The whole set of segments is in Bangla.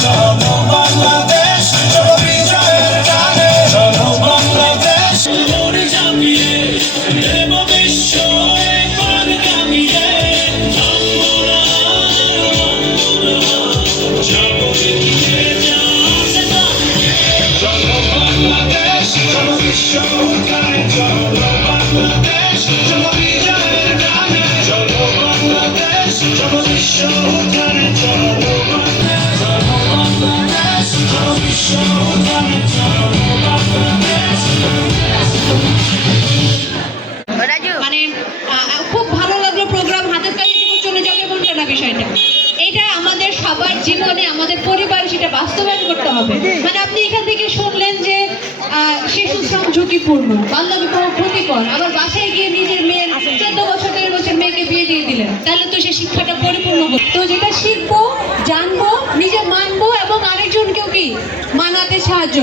চলো বাংলাদেশ, চলো বিজয়ের গানে, চলো বাংলাদেশ। উড়ে ঝাঁপিয়ে দেব বিশ্ব একবার কামিয়ে, থামবো না, যাবো এগিয়ে, যা আছে তাকিয়ে। চলো বাংলাদেশ, চলো বিশ্ব উদ্ধারে, চলো বাংলাদেশ, চলো বিজয়ের গানে, চলো বাংলাদেশ, চলো বিশ্ব উদ্ধারে, চলো বাংলাদেশ, চলো বিশ্ব উদ্ধারে, চলো বাংলাদেশ। মানে খুব ভালো লাগলো প্রোগ্রাম, হাতের তালি দিব চলে যাবে এমনটা না বিষয়টা। এটা আমাদের সবার জীবনে, আমাদের পরিবারে সেটা বাস্তবায়ন করতে হবে। মানে আপনি এখান থেকে শুনলেন যে শিশু শ্রম ঝুঁকিপূর্ণ, বাল্য বিবাহ ক্ষতিকর, আবার বাসায় গিয়ে নিজের মেয়ের 14 বছর 13 বছর মেয়েকে বিয়ে দিয়ে দিলেন, তাহলে তো সে শিক্ষাটা পরিপূর্ণ হবে। তো যেটা শিখবো, জানবো, নিজে মানবো এবং আরেকজনকেও কি মানাতে সাহায্য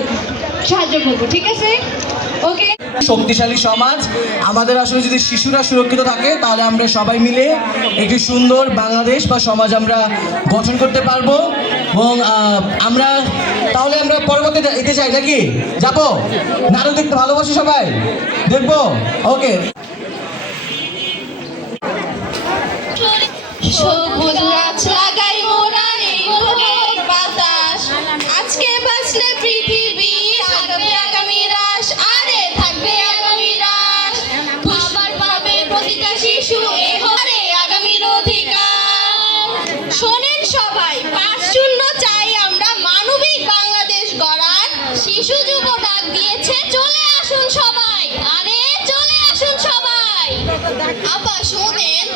করবো। ঠিক আছে, ওকে। শক্তিশালী সমাজ, আমাদের আসলে যদি শিশুরা সুরক্ষিত থাকে তাহলে আমরা সবাই মিলে একটি সুন্দর বাংলাদেশ বা সমাজ আমরা গঠন করতে পারবো। এবং আমরা পরবর্তী এতে চাই নাকি যাবো নাটক দেখতে, ভালোবাসি সবাই, দেখবো। ওকে, সবুজ গাছ লাগাই মোরা এই মনের বাতাস, আজকে বাঁচলে পৃথিবী থাকবে আগামী রাস, আরে থাকবে আগামী রাস, খাবার পাবে প্রতিটা শিশু এ হরে আগামীর অধিকার। শোনেন সবাই, 5-0 চাই আমরা মানবিক বাংলাদেশ গড়ার, শিশু যুব ডাক দিয়েছে চলে আসুন সবাই, আরে চলে আসুন সবাই। আপা শোনেন,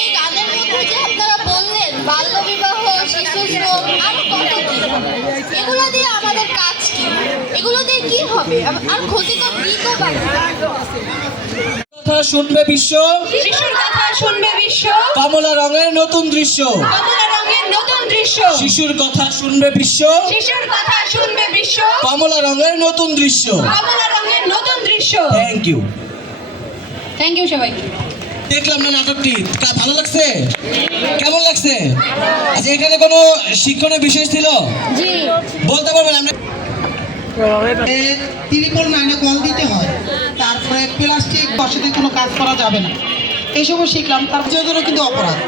এই গানের মধ্যে যে আপনারা বললেন বাল্য বিবাহ, শিশু শ্রম, আরো কত কি, এগুলো দিয়ে আমাদের কাজ কি, এগুলো দিয়ে কি হবে, আর ক্ষতিকর দিকও বা কথা শুনবে বিশ্ব, শিশুর কথা শুনবে বিশ্ব, কমলা রঙের নতুন দৃশ্য, কমলা রঙের নতুন দৃশ্য, শিশুর কথা শুনবে বিশ্ব, শিশুর কথা শুনবে বিশ্ব, কমলা রঙের নতুন দৃশ্য। কমলা রঙের নতুন দৃশ্য। Thank you. থ্যাংক ইউ সবাইকে। দেখলাম না নাটকটি, ভালো লাগছে? কেমন লাগছে? আচ্ছা, এখানে কোনো শিক্ষণীয় বিষয় ছিল? জি, বলতে পারবেন? আমরা 9 কল দিতে হয়, তারপরে প্লাস্টিক বসাতে কোনো কাজ করা যাবে না, এসবও শিখলাম। তার জন্য কিন্তু অপরাধ।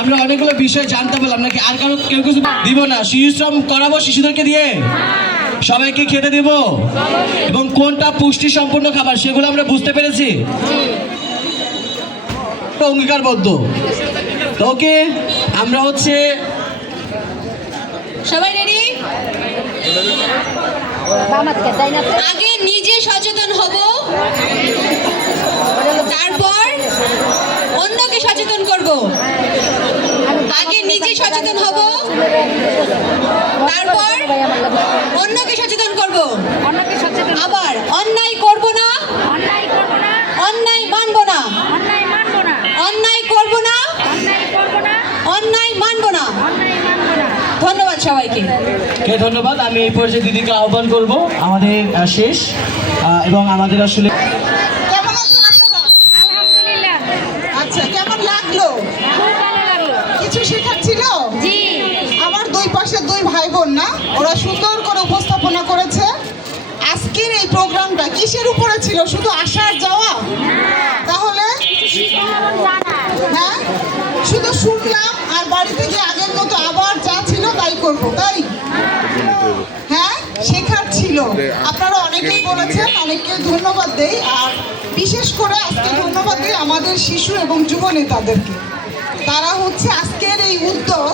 আমরা অনেকগুলো বিষয় জানতে পারলাম নাকি? আর কারো কেউ কিছু দিব না? শিশু শ্রম করাবো শিশুদেরকে দিয়ে, সবাইকে খেতে দিব, এবং কোনটা পুষ্টি সম্পূর্ণ খাবার সেগুলো আমরা বুঝতে পেরেছি, অঙ্গীকারবদ্ধ। তো ওকে, আমরা হচ্ছে সবাই রেডি? আগে নিজে সচেতন হব, তারপর অন্যকে সচেতন করব। আগে নিজে সচেতন হব, তারপর অন্যকে সচেতন করব। আবার অন্যায় করব না, অন্যায় মানব না, অন্যায় করব না, অন্যায় মানব না। ধন্যবাদ সবাইকে। ধন্যবাদ। আমি এই পর্যায়ে দিদিকে আহ্বান করব। আমাদের শেষ, এবং আমাদের আসলে কেমন আছেন আপনারা? আলহামদুলিল্লাহ। আচ্ছা, কেমন লাগলো? খুব ভালো লাগলো। কিছু শেখার ছিল? জি। আমার দুই পাশে 2 ভাই বোন না, ওরা সুন্দর করে উপস্থাপনা করেছে। আজকের এই প্রোগ্রামটা কিসের উপরে ছিল? শুধু আসার যাওয়া? তাহলে হ্যাঁ, শুধু শুনলাম আর বাড়িতে গিয়ে আগের মতো আবার যা ছিল তাই করবো, তাই? হ্যাঁ, শেখার ছিল। আপনারা অনেকেই বলেছেন, অনেককে ধন্যবাদ দেই, আর বিশেষ করে আজকে ধন্যবাদ দিই আমাদের শিশু এবং যুব নেতাদেরকে। তারা হচ্ছে আজকের এই উদ্যোগ